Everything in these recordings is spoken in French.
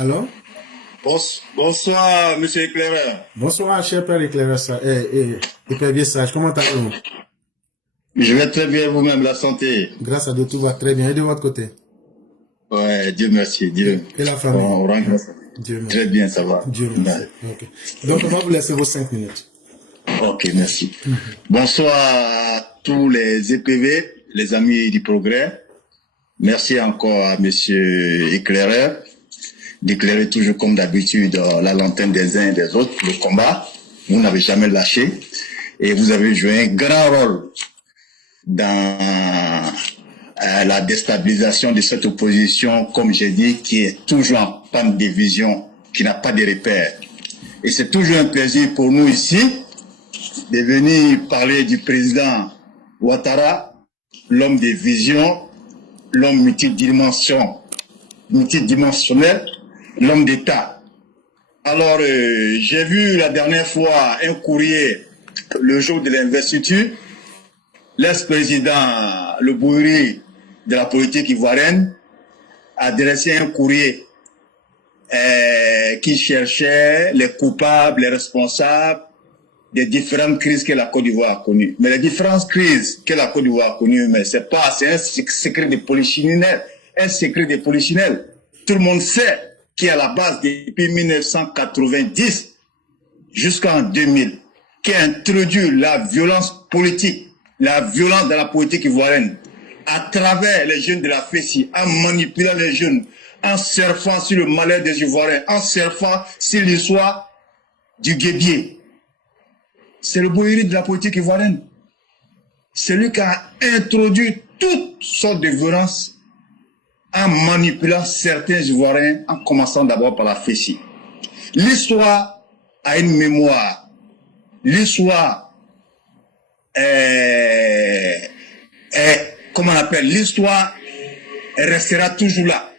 Alors, Bonsoir, monsieur éclaireur. bonsoir, cher père éclaireur, Père Vieux Sage, comment allez-vous? Je vais très bien vous-même, la santé. Grâce à Dieu, tout va très bien. Et de votre côté? Ouais, Dieu merci, Dieu. Et la famille? On rend grâce. Dieu merci. Très bien, ça va. Dieu merci. Ouais. Ok. Donc, on va vous laisser vos 5 minutes. Ok, merci. Bonsoir à tous les EPV, les amis du progrès. Merci encore à monsieur éclaireur d'éclairer toujours comme d'habitude la lanterne des uns et des autres, le combat. Vous n'avez jamais lâché et vous avez joué un grand rôle dans la déstabilisation de cette opposition, comme j'ai dit, qui est toujours en panne de vision, qui n'a pas de repères. Et c'est toujours un plaisir pour nous ici de venir parler du président Ouattara, l'homme de vision, l'homme multidimensionnel, l'homme d'État. Alors, j'ai vu la dernière fois un courrier, le jour de l'investiture, l'ex-président Le Bourri de la politique ivoirienne a adressé un courrier qui cherchait les coupables, les responsables des différentes crises que la Côte d'Ivoire a connues. Mais les différentes crises que la Côte d'Ivoire a connues, mais c'est un secret de polichinelle. Un secret de polichinelle. Tout le monde sait qui est à la base depuis 1990 jusqu'en 2000, qui a introduit la violence politique, la violence dans la politique ivoirienne, à travers les jeunes de la FECI, en manipulant les jeunes, en surfant sur le malheur des Ivoiriens, en surfant sur l'histoire du guébier. C'est le Bourri de la politique ivoirienne. C'est lui qui a introduit toutes sortes de violences en manipulant certains Ivoiriens, en commençant d'abord par la FECI. L'histoire a une mémoire. L'histoire comment on appelle, l'histoire restera toujours là.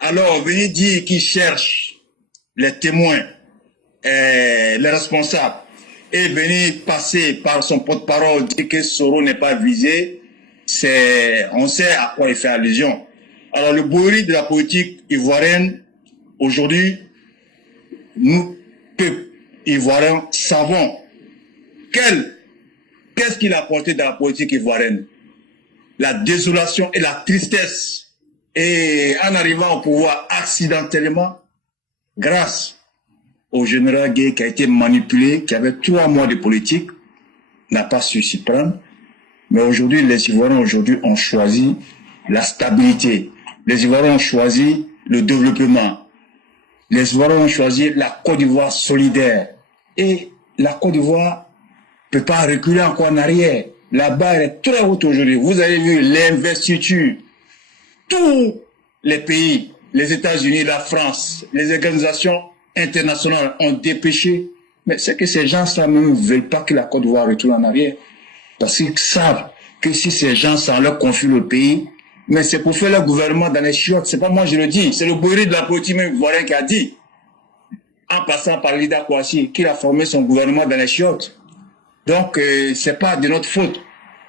Alors, venez dire qu'il cherche les témoins, les responsables, et venir passer par son porte-parole, dire que Soro n'est pas visé, on sait à quoi il fait allusion. Alors, le Bourri de la politique ivoirienne, aujourd'hui, nous, peuple ivoirien, savons qu'est-ce qu'il a apporté dans la politique ivoirienne. La désolation et la tristesse. Et en arrivant au pouvoir accidentellement, grâce au général Gueye qui a été manipulé, qui avait 3 mois de politique, n'a pas su s'y prendre. Mais aujourd'hui, les Ivoiriens ont choisi la stabilité. Les Ivoiriens ont choisi le développement. Les Ivoiriens ont choisi la Côte d'Ivoire solidaire. Et la Côte d'Ivoire ne peut pas reculer encore en arrière. La barre est très haute aujourd'hui. Vous avez vu l'investiture. Tous les pays, les États-Unis, la France, les organisations internationales ont dépêché. Mais c'est que ces gens-là même ne veulent pas que la Côte d'Ivoire retourne en arrière. Parce qu'ils savent que si ces gens s'en leur confient le pays, mais c'est pour faire leur gouvernement dans les chiottes. C'est pas moi je le dis, c'est le Bourri de la politique même ivoirienne qui a dit, en passant par Lida Kouassi, qu'il a formé son gouvernement dans les chiottes. Donc, c'est pas de notre faute.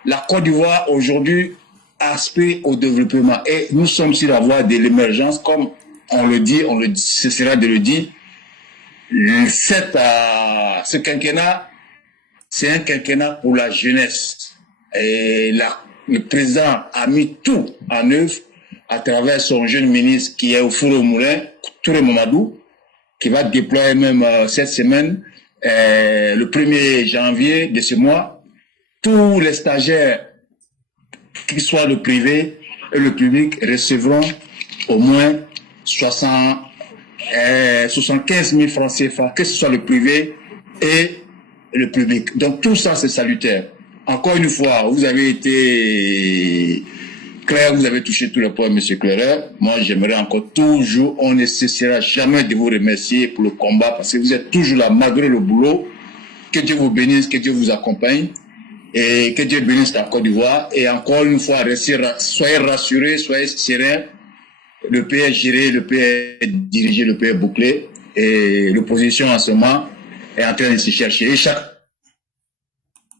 La Côte d'Ivoire aujourd'hui aspire au développement et nous sommes sur la voie de l'émergence, comme on le dit, cessera de le dire. Ce quinquennat, c'est un quinquennat pour la jeunesse. Et le président a mis tout en œuvre à travers son jeune ministre qui est au four au moulin, Touré Mamadou, qui va déployer même cette semaine, le 1er janvier de ce mois, tous les stagiaires, qu'ils soient le privé et le public, recevront au moins 75 000 francs CFA, que ce soit le privé et le public. Donc tout ça, c'est salutaire. Encore une fois, vous avez été clair, vous avez touché tous les points, M. Claire. Moi, j'aimerais encore toujours, on ne cessera jamais de vous remercier pour le combat, parce que vous êtes toujours là, malgré le boulot. Que Dieu vous bénisse, que Dieu vous accompagne, et que Dieu bénisse la Côte d'Ivoire. Et encore une fois, soyez rassurés, soyez sereins. Le pays est géré, le pays est dirigé, le pays est bouclé, et l'opposition en ce moment est en train de se chercher. Et chaque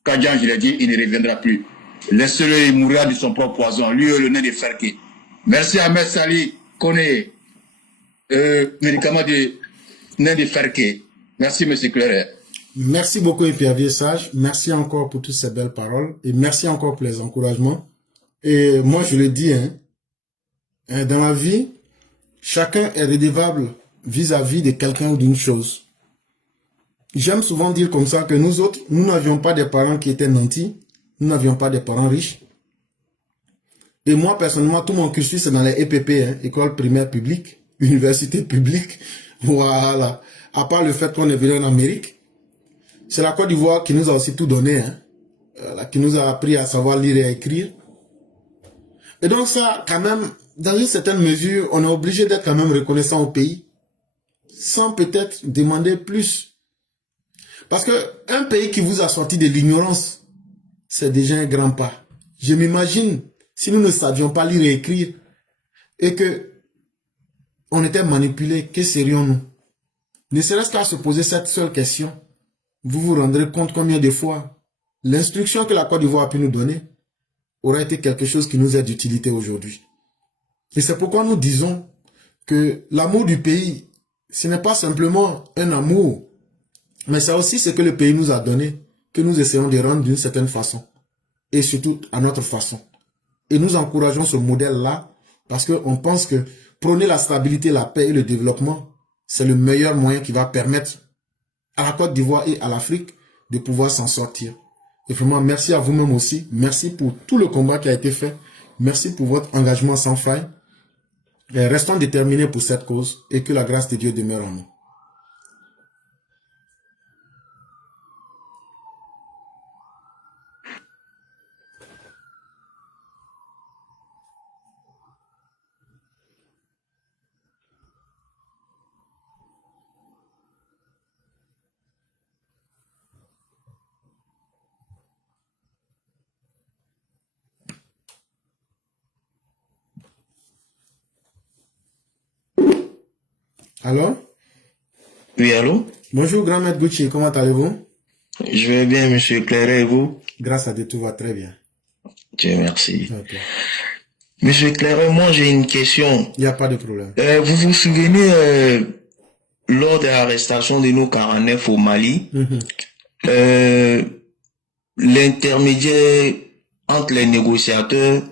Kadian, je l'ai dit, il ne reviendra plus. Laissez-le, il mourra de son propre poison. Lui, le nez de Ferké. Merci Ahmed Sali, Koné. médicament de nain de Ferke. Merci, M. Claire. Merci beaucoup, Pierre Sage. Merci encore pour toutes ces belles paroles. Et merci encore pour les encouragements. Et moi, je le dis, dans la vie, chacun est redevable vis-à-vis de quelqu'un ou d'une chose. J'aime souvent dire comme ça que nous autres, nous n'avions pas des parents qui étaient nantis. Nous n'avions pas des parents riches. Et moi, personnellement, tout mon cursus, c'est dans les EPP, école primaire publique, université publique. Voilà. À part le fait qu'on est venu en Amérique, c'est la Côte d'Ivoire qui nous a aussi tout donné, qui nous a appris à savoir lire et à écrire. Et donc ça, quand même, dans une certaine mesure, on est obligé d'être quand même reconnaissant au pays, sans peut-être demander plus. Parce que un pays qui vous a sorti de l'ignorance, c'est déjà un grand pas. Je m'imagine, si nous ne savions pas lire et écrire, et que on était manipulés, que serions-nous? Ne serait-ce qu'à se poser cette seule question, vous vous rendrez compte combien de fois l'instruction que la Côte d'Ivoire a pu nous donner aura été quelque chose qui nous est d'utilité aujourd'hui. Et c'est pourquoi nous disons que l'amour du pays, ce n'est pas simplement un amour, mais c'est aussi ce que le pays nous a donné, que nous essayons de rendre d'une certaine façon, et surtout à notre façon. Et nous encourageons ce modèle-là, parce qu'on pense que prôner la stabilité, la paix et le développement, c'est le meilleur moyen qui va permettre à la Côte d'Ivoire et à l'Afrique de pouvoir s'en sortir. Et vraiment, merci à vous-même aussi. Merci pour tout le combat qui a été fait. Merci pour votre engagement sans faille. Et restons déterminés pour cette cause et que la grâce de Dieu demeure en nous. Alors? Oui, allô? Bonjour, grand maître Gucci, comment allez-vous? Je vais bien, monsieur Claire, et vous? Grâce à Dieu, tout va très bien. Dieu merci. Okay. Monsieur Claire, moi j'ai une question. Il n'y a pas de problème. Vous vous souvenez, lors de l'arrestation de nos 49 au Mali, l'intermédiaire entre les négociateurs,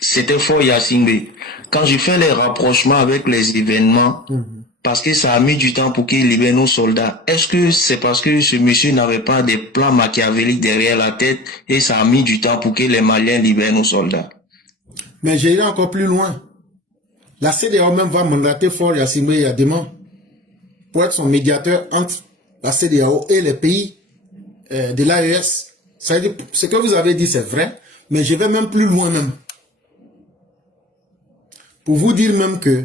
c'était Faure Gnassingbé. Quand je fais les rapprochements avec les événements, parce que ça a mis du temps pour qu'il libère nos soldats, est-ce que c'est parce que ce monsieur n'avait pas des plans machiavéliques derrière la tête et ça a mis du temps pour que les Maliens libèrent nos soldats? Mais j'irai encore plus loin. La CEDEAO même va mandater Faure Gnassingbé Yadema pour être son médiateur entre la CEDEAO et les pays de l'AES. Ce que vous avez dit, c'est vrai, mais je vais même plus loin même. Pour vous dire même que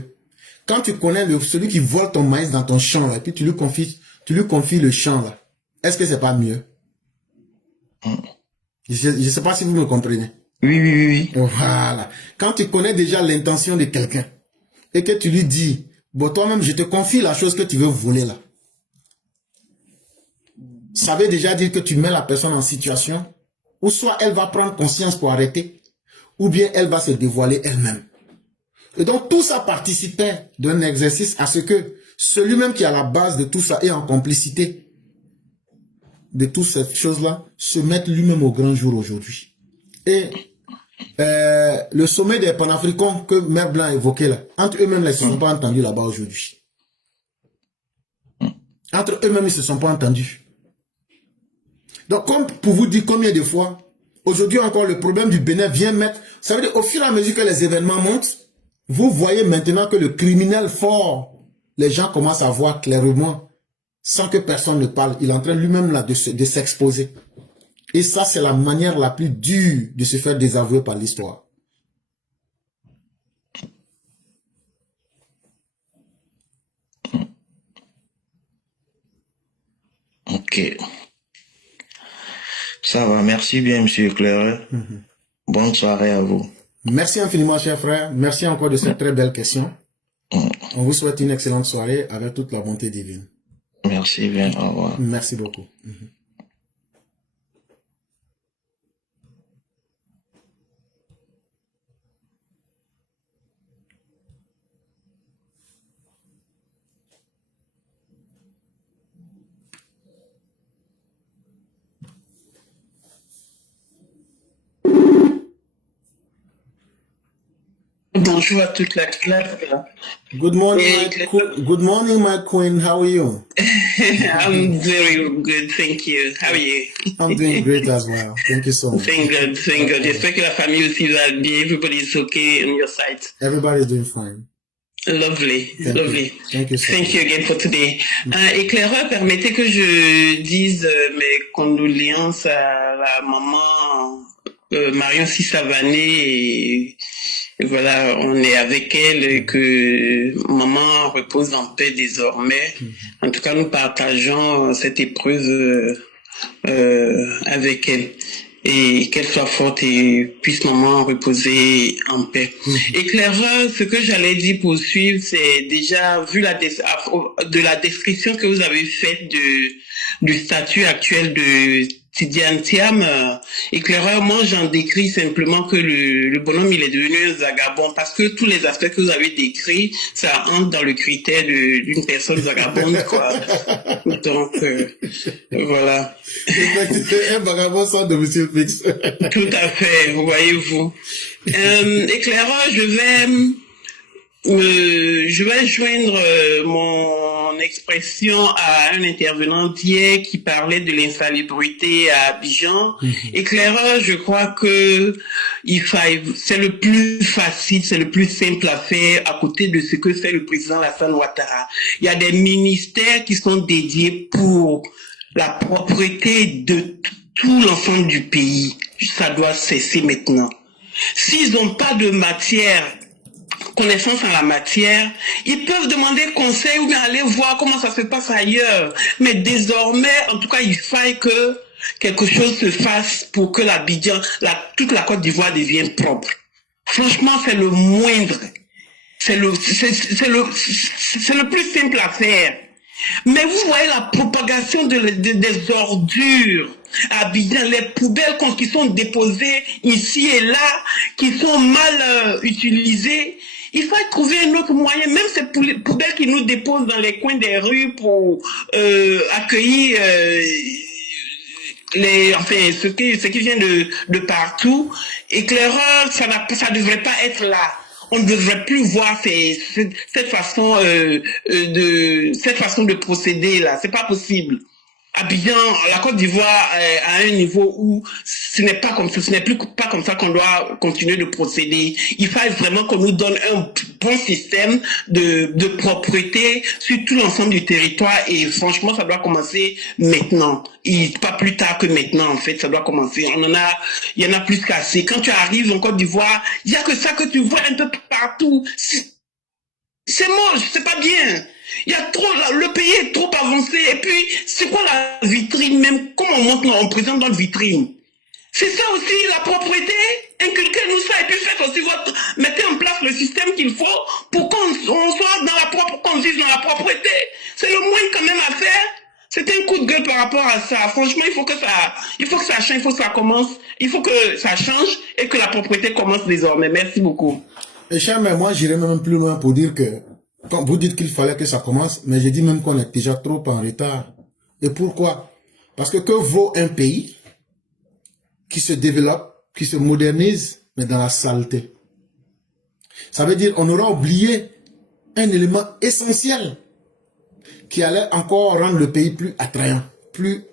quand tu connais celui qui vole ton maïs dans ton champ, là, et puis tu lui confies le champ, là, est-ce que c'est pas mieux? Je ne sais pas si vous me comprenez. Oui. Voilà. Quand tu connais déjà l'intention de quelqu'un et que tu lui dis, bon, toi-même, je te confie la chose que tu veux voler là. Ça veut déjà dire que tu mets la personne en situation où soit elle va prendre conscience pour arrêter, ou bien elle va se dévoiler elle-même. Et donc tout ça participait d'un exercice à ce que celui-même qui est à la base de tout ça et en complicité de toutes ces choses-là se mette lui-même au grand jour aujourd'hui. Et le sommet des panafricains que Mère Blanc évoquait là, entre eux-mêmes, ils ne se sont pas entendus là-bas aujourd'hui. Entre eux-mêmes, ils ne se sont pas entendus. Donc, comme pour vous dire combien de fois, aujourd'hui encore, le problème du Bénin vient mettre... Ça veut dire, au fur et à mesure que les événements montent, vous voyez maintenant que le criminel fort, les gens commencent à voir clairement, sans que personne ne parle. Il est en train lui-même là de s'exposer. Et ça, c'est la manière la plus dure de se faire désavouer par l'histoire. Ok. Ça va, merci bien, monsieur Claire. Bonne soirée à vous. Merci infiniment, cher frère. Merci encore de cette très belle question. On vous souhaite une excellente soirée avec toute la bonté divine. Merci bien, au revoir. Merci beaucoup. Bonjour à toute la classe. Good morning, Et- good morning, my queen. How are you? I'm very good, thank you. How are you? I'm doing great as well. Thank you so much. Thank God, thank God. J'espère que la famille aussi va bien. Everybody is okay on your side. Everybody's doing fine. Lovely, Thank lovely. you. Thank you so Thank much. you again for today. Éclaireur, permettez que je dise mes condoléances à la maman Marion Sissavané. Et voilà, on est avec elle et que maman repose en paix désormais. En tout cas, nous partageons cette épreuve avec elle. Et qu'elle soit forte et puisse maman reposer en paix. Éclaireur, ce que j'allais dire pour suivre, c'est déjà vu de la description que vous avez faite du statut actuel de Tidiane Thiam. Éclaireur, moi j'en décris simplement que le bonhomme il est devenu un vagabond parce que tous les aspects que vous avez décrits, ça entre dans le critère d'une personne vagabonde, quoi. Donc, voilà. Un vagabond sans domicile fixe. Tout à fait, voyez-vous. Éclaireur, je vais joindre mon expression à un intervenant d'hier qui parlait de l'insalubrité à Abidjan. Éclaireur, je crois que c'est le plus facile, c'est le plus simple à faire à côté de ce que fait le président Alassane Ouattara. Il y a des ministères qui sont dédiés pour la propreté de tout l'ensemble du pays. Ça doit cesser maintenant. S'ils n'ont pas de connaissance en la matière, ils peuvent demander conseil ou bien aller voir comment ça se passe ailleurs. Mais désormais, en tout cas, il faille que quelque chose se fasse pour que toute la Côte d'Ivoire devienne propre. Franchement, c'est le moindre. C'est le plus simple à faire. Mais vous voyez la propagation des ordures à Abidjan, les poubelles qui sont déposées ici et là, qui sont mal utilisées. Il faut trouver un autre moyen, même ces poubelles qui nous déposent dans les coins des rues pour accueillir ce qui vient de partout. Éclaireur, ça devrait pas être là. On ne devrait plus voir cette façon de procéder là. C'est pas possible. Abidjan, la Côte d'Ivoire à un niveau où ce n'est pas comme ça, ce n'est plus pas comme ça qu'on doit continuer de procéder. Il faut vraiment qu'on nous donne un bon système de propreté sur tout l'ensemble du territoire et franchement, ça doit commencer maintenant. Et pas plus tard que maintenant, en fait, ça doit commencer. Il y en a plus qu'assez. Quand tu arrives en Côte d'Ivoire, il y a que ça que tu vois un peu partout. C'est moche, c'est pas bien. Il y a le pays est trop avancé. Et puis, c'est quoi la vitrine même? Comment on présente notre vitrine? C'est ça aussi, la propreté. Inculquez-nous ça. Et puis, mettez en place le système qu'il faut pour qu'on soit qu'on vive dans la propreté. C'est le moins quand même à faire. C'est un coup de gueule par rapport à ça. Franchement, il faut que ça change, il faut que ça commence, il faut que ça change et que la propreté commence désormais. Merci beaucoup. Et cher, mais moi, j'irai même plus loin pour dire que, quand vous dites qu'il fallait que ça commence, mais j'ai dit même qu'on est déjà trop en retard. Et pourquoi? Parce que vaut un pays qui se développe, qui se modernise, mais dans la saleté? Ça veut dire on aura oublié un élément essentiel qui allait encore rendre le pays plus attrayant, plus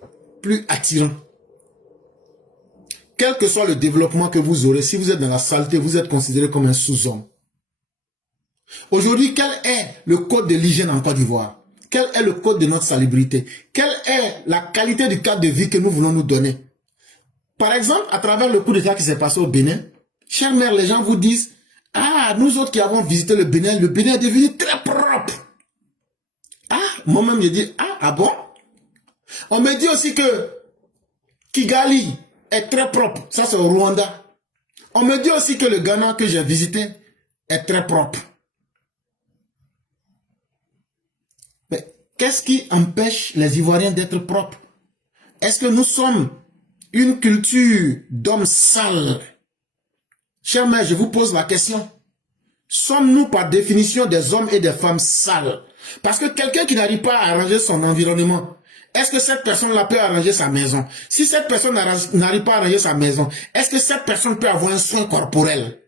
attirant. Quel que soit le développement que vous aurez, si vous êtes dans la saleté, vous êtes considéré comme un sous-homme. Aujourd'hui, quel est le code de l'hygiène en Côte d'Ivoire? Quel est le code de notre salubrité? Quelle est la qualité du cadre de vie que nous voulons nous donner? Par exemple, à travers le coup d'État qui s'est passé au Bénin, chère mère, les gens vous disent, ah, nous autres qui avons visité le Bénin est devenu très propre. Ah, moi-même, je dis, ah bon? On me dit aussi que Kigali est très propre. Ça, c'est au Rwanda. On me dit aussi que le Ghana que j'ai visité est très propre. Mais qu'est-ce qui empêche les Ivoiriens d'être propres? Est-ce que nous sommes une culture d'hommes sales? Chère mère, je vous pose la question. Sommes-nous par définition des hommes et des femmes sales? Parce que quelqu'un qui n'arrive pas à arranger son environnement, est-ce que cette personne-là peut arranger sa maison? Si cette personne n'arrive pas à arranger sa maison, est-ce que cette personne peut avoir un soin corporel?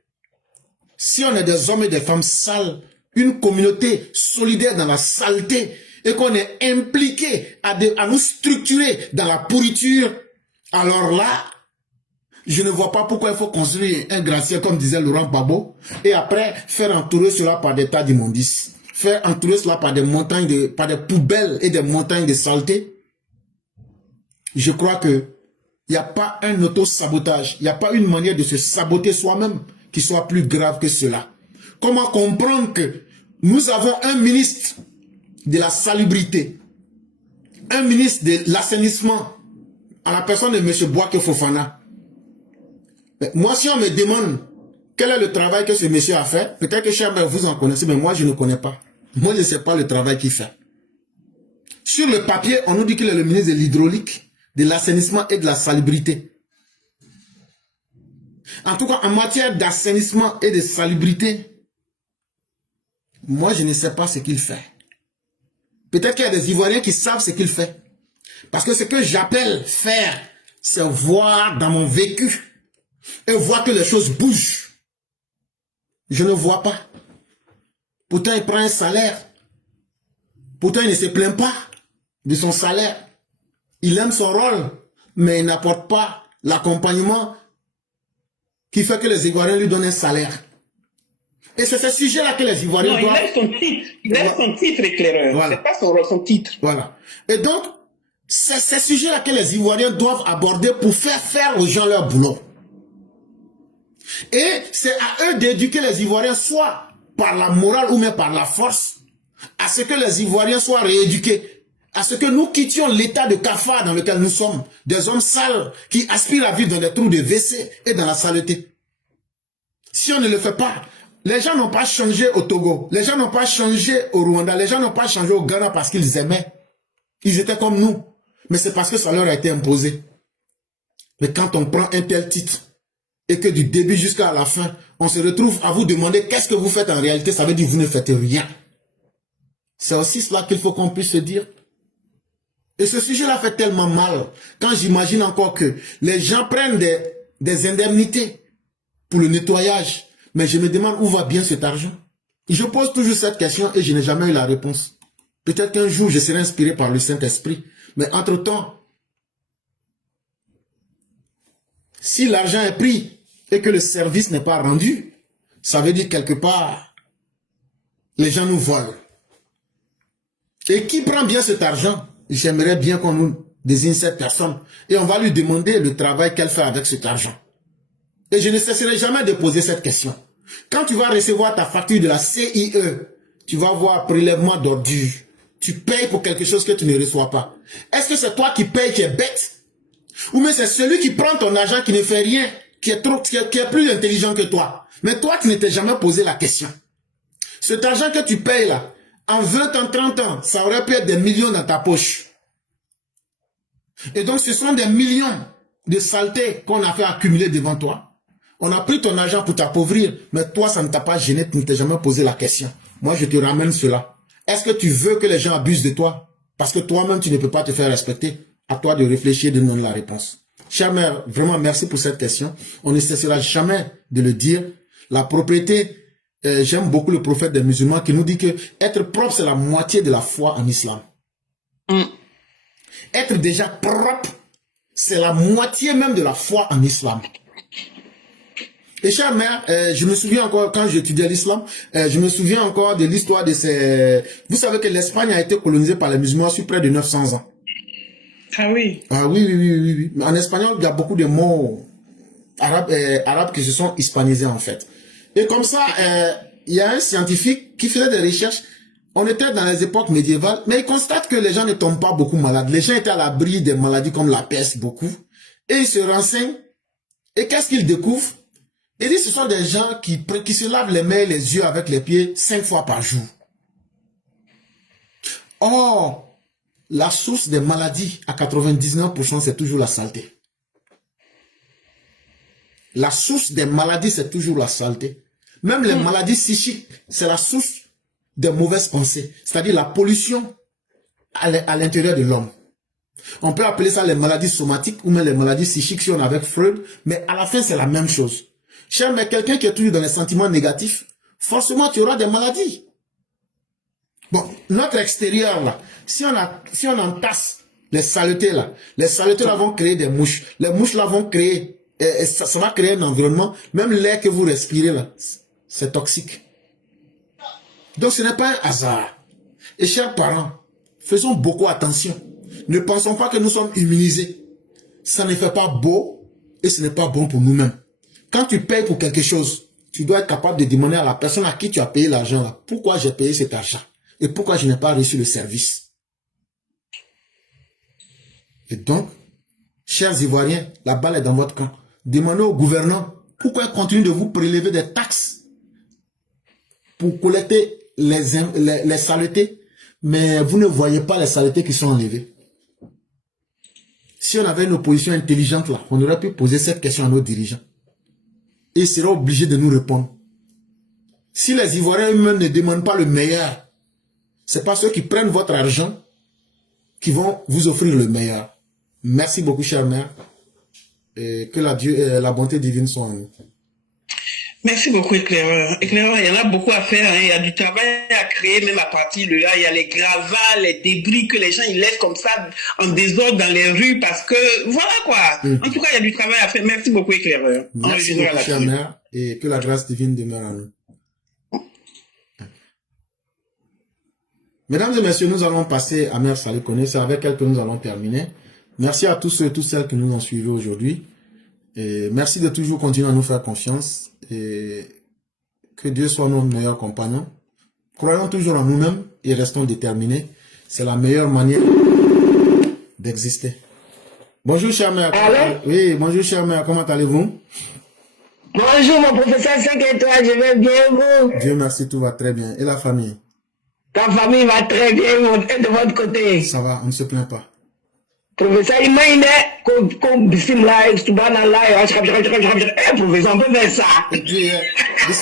si on est des hommes et des femmes sales, une communauté solidaire dans la saleté, et qu'on est impliqué à nous structurer dans la pourriture, alors là, je ne vois pas pourquoi il faut construire un gratte-ciel, comme disait Laurent Gbagbo, et après faire entourer cela par des tas d'immondices. Faire entourer cela par des montagnes, par des poubelles et des montagnes de saleté. Je crois que il n'y a pas un auto-sabotage, il n'y a pas une manière de se saboter soi-même qui soit plus grave que cela. Comment comprendre que nous avons un ministre de la salubrité, un ministre de l'assainissement, à la personne de M. Bouaké Fofana. Mais moi, si on me demande quel est le travail que ce monsieur a fait, peut-être que Cher, vous en connaissez, mais moi, je ne connais pas. Moi, je ne sais pas le travail qu'il fait. Sur le papier, on nous dit qu'il est le ministre de l'hydraulique, de l'assainissement et de la salubrité. En tout cas, en matière d'assainissement et de salubrité, moi, je ne sais pas ce qu'il fait. Peut-être qu'il y a des Ivoiriens qui savent ce qu'il fait. Parce que ce que j'appelle faire, c'est voir dans mon vécu et voir que les choses bougent. Je ne vois pas. Pourtant, il prend un salaire. Pourtant, il ne se plaint pas de son salaire. Il aime son rôle, mais il n'apporte pas l'accompagnement qui fait que les Ivoiriens lui donnent un salaire. Et c'est ce sujet-là que les Ivoiriens doivent... il aime son titre. Il aime son titre, éclaireur. Voilà. C'est pas son rôle, son titre. Voilà. Et donc, c'est ce sujet-là que les Ivoiriens doivent aborder pour faire aux gens leur boulot. Et c'est à eux d'éduquer les Ivoiriens, soit par la morale ou même par la force, à ce que les Ivoiriens soient rééduqués, à ce que nous quittions l'état de cafard dans lequel nous sommes, des hommes sales qui aspirent à vivre dans des trous de WC et dans la saleté. Si on ne le fait pas, les gens n'ont pas changé au Togo, les gens n'ont pas changé au Rwanda, les gens n'ont pas changé au Ghana parce qu'ils aimaient. Ils étaient comme nous, mais c'est parce que ça leur a été imposé. Mais quand on prend un tel titre, et que du début jusqu'à la fin, on se retrouve à vous demander qu'est-ce que vous faites en réalité, ça veut dire que vous ne faites rien. C'est aussi cela qu'il faut qu'on puisse se dire. Et ce sujet-là fait tellement mal, quand j'imagine encore que les gens prennent des indemnités pour le nettoyage, mais je me demande où va bien cet argent. Et je pose toujours cette question et je n'ai jamais eu la réponse. Peut-être qu'un jour je serai inspiré par le Saint-Esprit, mais entre-temps, si l'argent est pris et que le service n'est pas rendu, ça veut dire quelque part, les gens nous volent. Et qui prend bien cet argent? J'aimerais bien qu'on nous désigne cette personne et on va lui demander le travail qu'elle fait avec cet argent. Et je ne cesserai jamais de poser cette question. Quand tu vas recevoir ta facture de la CIE, tu vas voir prélèvement d'ordures. Tu payes pour quelque chose que tu ne reçois pas. Est-ce que c'est toi qui payes qui est bête? Ou mais c'est celui qui prend ton argent qui ne fait rien, qui est plus intelligent que toi. Mais toi, tu ne t'es jamais posé la question. Cet argent que tu payes là, en 20 ans, 30 ans, ça aurait pu être des millions dans ta poche. Et donc, ce sont des millions de saletés qu'on a fait accumuler devant toi. On a pris ton argent pour t'appauvrir, mais toi, ça ne t'a pas gêné, tu ne t'es jamais posé la question. Moi, je te ramène cela. Est-ce que tu veux que les gens abusent de toi? Parce que toi-même, tu ne peux pas te faire respecter. À toi de réfléchir, de donner la réponse. Chère mère, vraiment merci pour cette question. On ne cessera jamais de le dire. La propriété, j'aime beaucoup le prophète des musulmans qui nous dit que être propre, c'est la moitié de la foi en islam. Être déjà propre, c'est la moitié même de la foi en islam. Et chère mère, je me souviens encore, quand j'étudiais l'islam, je me souviens encore de l'histoire de ces... Vous savez que l'Espagne a été colonisée par les musulmans sur près de 900 ans. Ah oui. Ah oui. En espagnol, il y a beaucoup de mots arabes qui se sont hispanisés en fait. Et comme ça, il y a un scientifique qui faisait des recherches. On était dans les époques médiévales, mais il constate que les gens ne tombent pas beaucoup malades. Les gens étaient à l'abri des maladies comme la peste, beaucoup. Et il se renseigne. Et qu'est-ce qu'il découvre? Il dit que ce sont des gens qui se lavent les mains et les yeux avec les pieds 5 fois par jour. Or, la source des maladies, à 99%, c'est toujours la saleté. La source des maladies, c'est toujours la saleté. Même les maladies psychiques, c'est la source des mauvaises pensées. C'est-à-dire la pollution à l'intérieur de l'homme. On peut appeler ça les maladies somatiques ou même les maladies psychiques si on est avec Freud, mais à la fin, c'est la même chose. Cher, mais quelqu'un qui est toujours dans les sentiments négatifs, forcément tu auras des maladies. Bon, notre extérieur là, si on entasse les saletés là vont créer des mouches. Les mouches là vont créer, ça va créer un environnement, même l'air que vous respirez là, c'est toxique. Donc ce n'est pas un hasard. Et chers parents, faisons beaucoup attention. Ne pensons pas que nous sommes immunisés. Ça ne fait pas beau et ce n'est pas bon pour nous-mêmes. Quand tu payes pour quelque chose, tu dois être capable de demander à la personne à qui tu as payé l'argent là, pourquoi j'ai payé cet argent et pourquoi je n'ai pas reçu le service. Et donc, chers Ivoiriens, la balle est dans votre camp. Demandez au gouvernement pourquoi il continue de vous prélever des taxes pour collecter les saletés, mais vous ne voyez pas les saletés qui sont enlevées. Si on avait une opposition intelligente là, on aurait pu poser cette question à nos dirigeants. Et ils seraient obligés de nous répondre. Si les Ivoiriens eux-mêmes ne demandent pas le meilleur, c'est pas ceux qui prennent votre argent qui vont vous offrir le meilleur. Merci beaucoup, chère mère. Et que la bonté divine soit en nous. Merci beaucoup, Éclaireur. Éclaireur, il y en a beaucoup à faire. Hein. Il y a du travail à créer, même à partir de là. Il y a les gravats, les débris que les gens ils laissent comme ça en désordre dans les rues parce que, voilà quoi. En tout cas, il y a du travail à faire. Merci beaucoup, Éclaireur. Merci beaucoup, chère mère. Et que la grâce divine demeure en nous. Mesdames et messieurs, nous allons passer à Mère Saleh Koné. C'est avec elle que nous allons terminer. Merci à tous ceux et toutes celles qui nous ont suivis aujourd'hui. Et merci de toujours continuer à nous faire confiance. Et que Dieu soit notre meilleur compagnon. Croyons toujours en nous-mêmes et restons déterminés. C'est la meilleure manière d'exister. Bonjour, chère mère. Allô? Oui, bonjour, chère mère. Comment allez-vous? Bonjour, mon professeur 5 étoiles, je vais bien, vous? Dieu merci, tout va très bien. Et la famille? Ta famille va très bien, et de votre côté? Ça va, on ne se plaint pas. Professeur, il m'a dit, comme bismillah, subhanallah, professeur, on peut faire ça. Et puis, On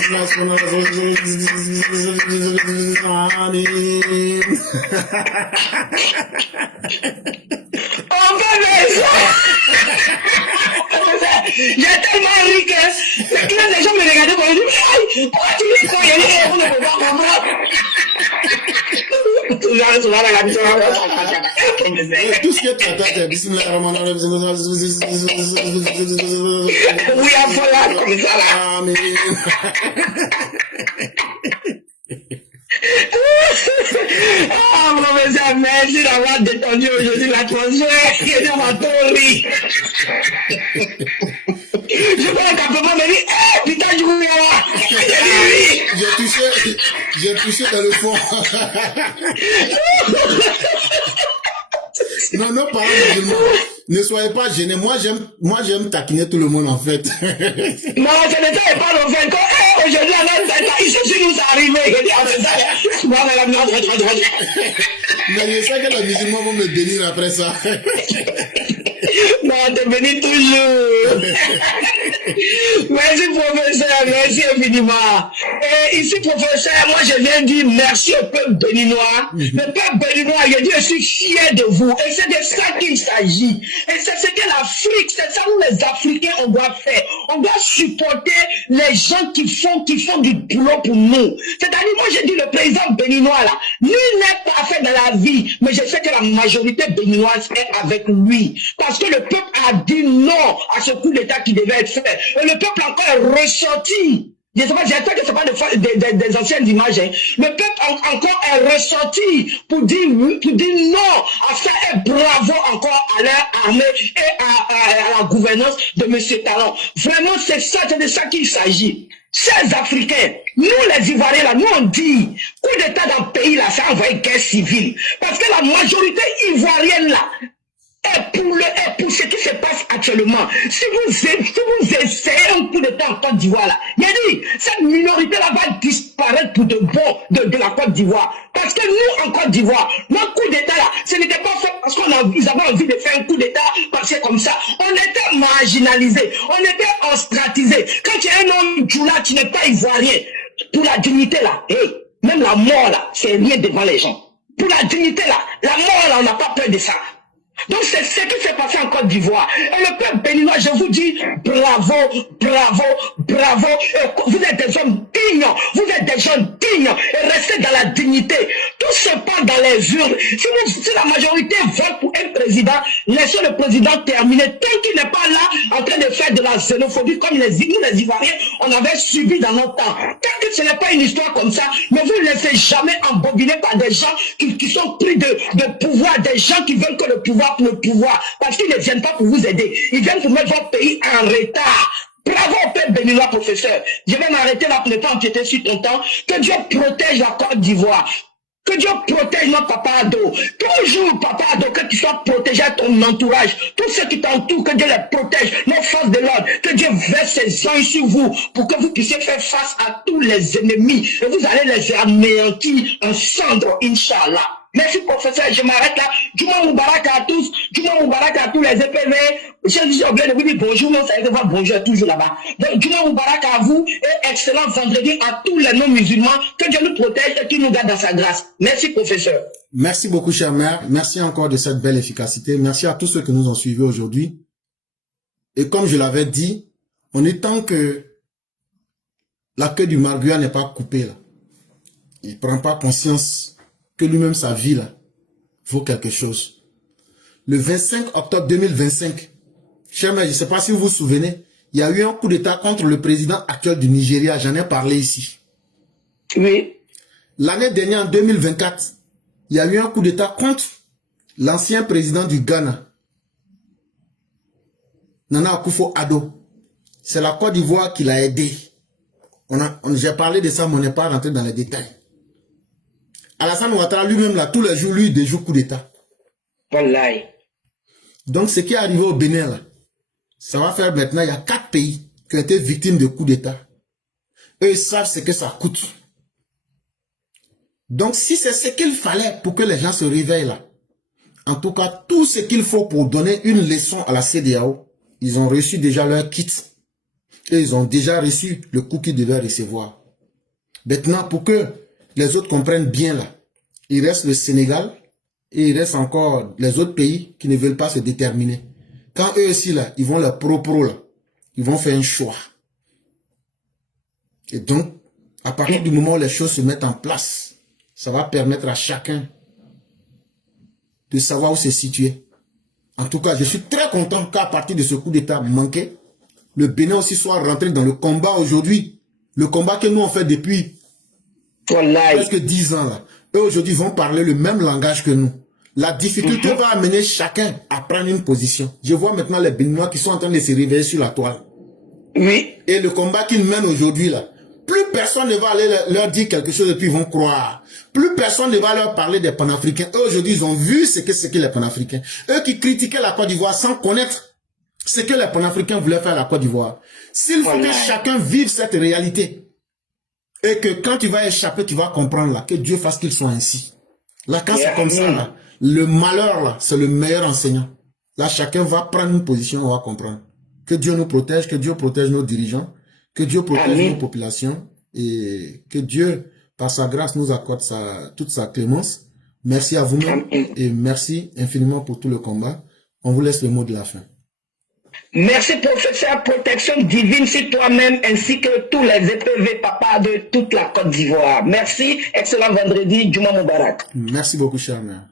peut faire ça. J'ai tellement ri que les gens me regardaient pour me dire, pourquoi tu dis quoi? Il y a des gens qui ne peuvent pas comprendre. tout ce que tu entends, c'est bismillah. Oui, voilà, comme ça là. Amen. Ah, professeur, merci d'avoir détendu aujourd'hui l'atmosphère et d'avoir tout ri. Je vois un campement me dit, putain, du coup, J'ai touché dans le fond. Non, non, parents musulmans, ne soyez pas gênés. Moi, j'aime taquiner tout le monde, en fait. Non, ce n'était pas le fait. Aujourd'hui, ici, nous arrivé. Mais je sais que les musulmans vont me bénir après ça. Non, te bénis toujours. Merci, professeur. Merci infiniment. Et ici, professeur, moi, je viens dire merci au peuple béninois. Le peuple béninois, je dis, je suis fier de vous. Et c'est de ça qu'il s'agit. Et c'est ce que l'Afrique, c'est ça où les Africains, on doit faire. On doit supporter les gens qui font du boulot pour nous. C'est-à-dire, moi, je dis, le président béninois, là, nul n'est parfait dans la vie. Mais je sais que la majorité béninoise est avec lui. Parce que le peuple a dit non à ce coup d'État qui devait être fait. Et le peuple encore est ressorti. Je sais pas, j'espère que ce n'est pas des anciennes images. Hein. Le peuple encore est ressorti pour dire non à ça et bravo encore à leur armée et à la gouvernance de M. Talon. Vraiment, c'est de ça qu'il s'agit. Chers Africains, nous les Ivoiriens, là, nous on dit, coup d'État dans le pays, là, ça a envoyé guerre civile. Parce que la majorité ivoirienne, là, et pour ce qui se passe actuellement, si vous essayez un coup d'État en Côte d'Ivoire, là, il a dit, cette minorité-là va disparaître pour de bon de la Côte d'Ivoire. Parce que nous, en Côte d'Ivoire, notre coup d'État, là, ce n'était pas fait parce qu'ils avaient envie de faire un coup d'État, parce que comme ça, on était marginalisés, on était ostratisés. Quand tu es un homme Djoula, tu n'es pas ivoirien. Pour la dignité, là, même la mort, là, c'est rien devant les gens. Pour la dignité, là, la mort, là, on n'a pas peur de ça. Donc c'est ce qui s'est passé en Côte d'Ivoire. Et le peuple béninois, je vous dis, bravo, bravo, bravo. Vous êtes des hommes dignes, vous êtes des gens dignes et restez dans la dignité. Tout se passe dans les urnes. Si la majorité vote pour un président, laissez le président terminer. Tant qu'il n'est pas là en train de faire de la xénophobie comme nous les Ivoiriens, on avait subi dans notre temps. Tant que ce n'est pas une histoire comme ça, mais vous ne laissez jamais embobiner par des gens qui sont pris de pouvoir, des gens qui veulent que le pouvoir pour le pouvoir, parce qu'ils ne viennent pas pour vous aider. Ils viennent pour mettre votre pays en retard. Bravo au peuple béninois, professeur. Je vais m'arrêter là pour ne pas empiéter sur ton temps. Que Dieu protège la Côte d'Ivoire. Que Dieu protège notre papa Ado. Toujours, papa Ado, que tu sois protégé à ton entourage. Tous ceux qui t'entourent, que Dieu les protège. Nos forces de l'ordre. Que Dieu verse ses anges sur vous pour que vous puissiez faire face à tous les ennemis. Et vous allez les anéantir en cendres, Inch'Allah. Merci, professeur. Je m'arrête là. Juma Moubarak à tous. Juma Moubarak à tous les EPV. J'ai oublié de vous dire bonjour, mais on savait que vous bonjour toujours là-bas. Donc, Juma Moubarak à vous et excellent vendredi à tous les non-musulmans. Que Dieu nous protège et qu'il nous garde dans sa grâce. Merci, professeur. Merci beaucoup, cher maire. Merci encore de cette belle efficacité. Merci à tous ceux qui nous ont suivis aujourd'hui. Et comme je l'avais dit, on est tant que la queue du marguerite n'est pas coupée là. Il ne prend pas conscience que lui-même, sa vie, là, vaut quelque chose. Le 25 octobre 2025, cher maire, je ne sais pas si vous vous souvenez, il y a eu un coup d'État contre le président actuel du Nigeria. J'en ai parlé ici. Oui. L'année dernière, en 2024, il y a eu un coup d'État contre l'ancien président du Ghana, Nana Akufo-Addo. C'est la Côte d'Ivoire qui l'a aidé. J'ai parlé de ça, mais on n'est pas rentré dans les détails. Alassane Ouattara lui-même, là, tous les jours, lui, des jours coup d'État. Wallahi. Donc, ce qui est arrivé au Bénin, là, ça va faire maintenant, il y a 4 pays qui ont été victimes de coups d'État. Eux, ils savent ce que ça coûte. Donc, si c'est ce qu'il fallait pour que les gens se réveillent, là, en tout cas, tout ce qu'il faut pour donner une leçon à la CEDEAO, ils ont reçu déjà leur kit. Et ils ont déjà reçu le coup qu'ils devaient recevoir. Maintenant, pour que les autres comprennent bien là, il reste le Sénégal et il reste encore les autres pays qui ne veulent pas se déterminer. Quand eux aussi là, ils vont leur pro là, ils vont faire un choix. Et donc, à partir du moment où les choses se mettent en place, ça va permettre à chacun de savoir où se situer. En tout cas, je suis très content qu'à partir de ce coup d'État manqué, le Bénin aussi soit rentré dans le combat aujourd'hui. Le combat que nous on fait depuis presque 10 ans là. Eux aujourd'hui vont parler le même langage que nous. La difficulté va amener chacun à prendre une position. Je vois maintenant les Béninois qui sont en train de se réveiller sur la toile. Oui. Et le combat qu'ils mènent aujourd'hui là, plus personne ne va aller leur dire quelque chose et puis ils vont croire. Plus personne ne va leur parler des panafricains. Eux aujourd'hui ils ont vu ce que les panafricains. Eux qui critiquaient la Côte d'Ivoire sans connaître ce que les panafricains voulaient faire à la Côte d'Ivoire. S'il faut que chacun vive cette réalité, et que quand tu vas échapper, tu vas comprendre là, que Dieu fasse qu'ils soient ainsi. Là, quand c'est comme ça, là, le malheur, là, c'est le meilleur enseignant. Là, chacun va prendre une position, on va comprendre. Que Dieu nous protège, que Dieu protège nos dirigeants, que Dieu protège nos populations, et que Dieu, par sa grâce, nous accorde toute sa clémence. Merci à vous-même, et merci infiniment pour tout le combat. On vous laisse le mot de la fin. Merci, professeur. Protection divine sur toi-même ainsi que tous les EPV papa de toute la Côte d'Ivoire. Merci. Excellent vendredi. Juma Moubarak. Merci beaucoup, cher mère.